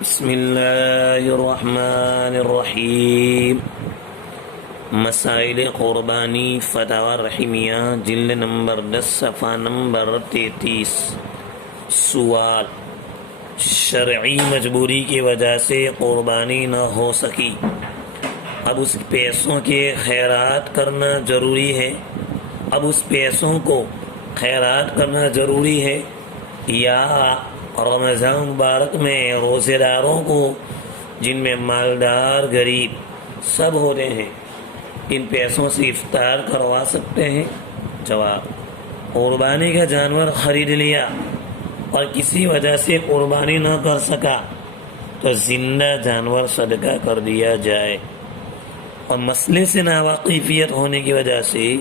بسم اللہ الرحمن الرحیم۔ مسائل قربانی فتاوی رحیمیہ جلد نمبر 10 صفحہ نمبر 33۔ سوال: شرعی مجبوری کی وجہ سے قربانی نہ ہو سکی، اب اس پیسوں کے خیرات کرنا ضروری ہے؟ اب اس پیسوں کو خیرات کرنا ضروری ہے یا رمضان مبارک میں روزے داروں کو، جن میں مالدار غریب سب ہوتے ہیں، ان پیسوں سے افطار کروا سکتے ہیں؟ جواب: قربانی کا جانور خرید لیا اور کسی وجہ سے قربانی نہ کر سکا تو زندہ جانور صدقہ کر دیا جائے، اور مسئلے سے ناواقفیت ہونے کی وجہ سے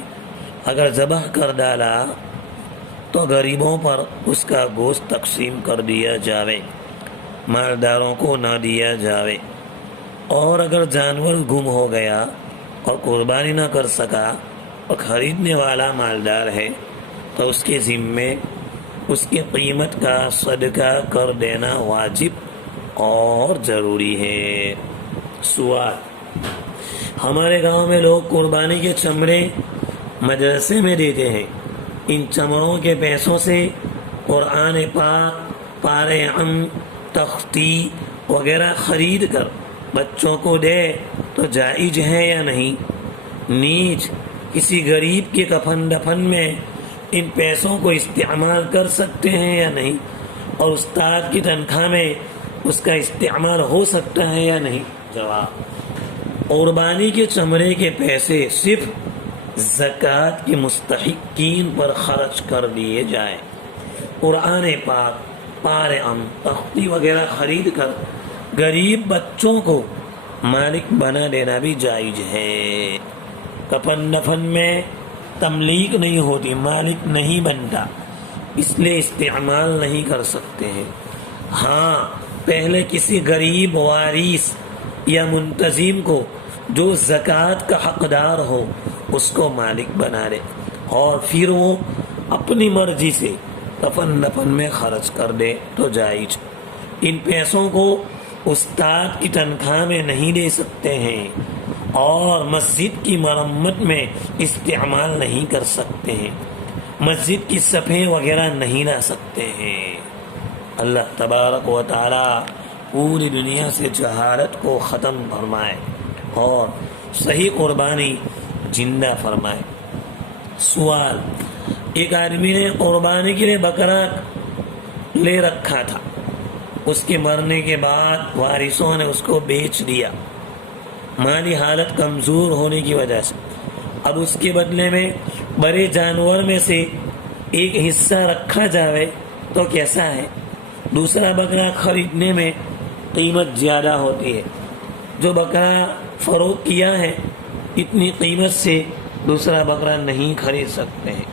اگر ذبح کر ڈالا تو غریبوں پر اس کا گوشت تقسیم کر دیا جاوے، مالداروں کو نہ دیا جاوے۔ اور اگر جانور گم ہو گیا اور قربانی نہ کر سکا اور خریدنے والا مالدار ہے تو اس کے ذمے اس کی قیمت کا صدقہ کر دینا واجب اور ضروری ہے۔ سوال: ہمارے گاؤں میں لوگ قربانی کے چمڑے مدرسے میں دیتے ہیں، ان چمڑوں کے پیسوں سے قرآن پاک، پارے ام، تختی وغیرہ خرید کر بچوں کو دے تو جائز ہے یا نہیں؟ نیز کسی غریب کے کفن دفن میں ان پیسوں کو استعمال کر سکتے ہیں یا نہیں؟ اور استاد کی تنخواہ میں اس کا استعمال ہو سکتا ہے یا نہیں؟ جواب: قربانی کے چمڑے کے پیسے صرف زکوٰۃ کے مستحقین پر خرچ کر دیے جائیں۔ قرآن پاک، پارے ام، تختی وغیرہ خرید کر غریب بچوں کو مالک بنا دینا بھی جائز ہے۔ کفن دفن میں تملیک نہیں ہوتی، مالک نہیں بنتا، اس لیے استعمال نہیں کر سکتے ہیں۔ ہاں، پہلے کسی غریب وارث یا منتظم کو جو زکوٰۃ کا حقدار ہو اس کو مالک بنا دے، اور پھر وہ اپنی مرضی سے کفن دفن میں خرچ کر دے تو جائز۔ ان پیسوں کو استاد کی تنخواہ میں نہیں دے سکتے ہیں اور مسجد کی مرمت میں استعمال نہیں کر سکتے ہیں، مسجد کی صفیں وغیرہ نہیں لا سکتے ہیں۔ اللہ تبارک و تعالی پوری دنیا سے جہالت کو ختم فرمائے اور صحیح قربانی زندہ فرمائے۔ سوال: ایک آدمی نے قربانی کے لیے بکرا لے رکھا تھا، اس کے مرنے کے بعد وارثوں نے اس کو بیچ دیا مالی حالت کمزور ہونے کی وجہ سے۔ اب اس کے بدلے میں بڑے جانور میں سے ایک حصہ رکھا جاوے تو کیسا ہے؟ دوسرا بکرا خریدنے میں قیمت زیادہ ہوتی ہے، جو بکرا فروخت کیا ہے اتنی قیمت سے دوسرا بکرا نہیں خرید سکتے ہیں،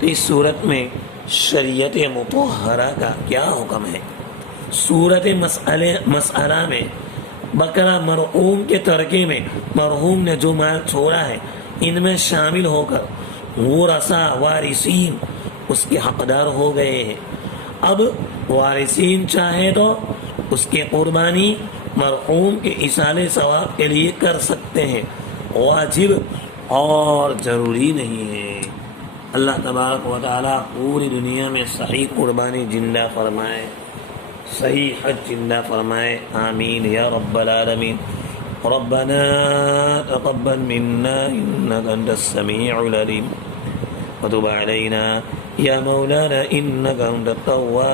تو اس صورت میں شریعت مطہرہ کا کیا حکم ہے؟ صورت مسئلہ میں بکرا مرحوم کے ترکے میں مرحوم نے جو مال چھوڑا ہے ان میں شامل ہو کر ورثہ وارثین اس کے حقدار ہو گئے ہیں۔ اب وارثین چاہے تو اس کی قربانی مرحوم کے ایصال ثواب کے لیے کر سکتے ہیں، واجب اور ضروری نہیں ہے۔ اللہ تبارک و تعالی پوری دنیا میں صحیح قربانی زندہ فرمائے، صحیح حج زندہ فرمائے، آمین یا رب العالمین۔ ربنا تقبل منا انك انت السميع العليم وتب علينا يا مولانا انك انت التواب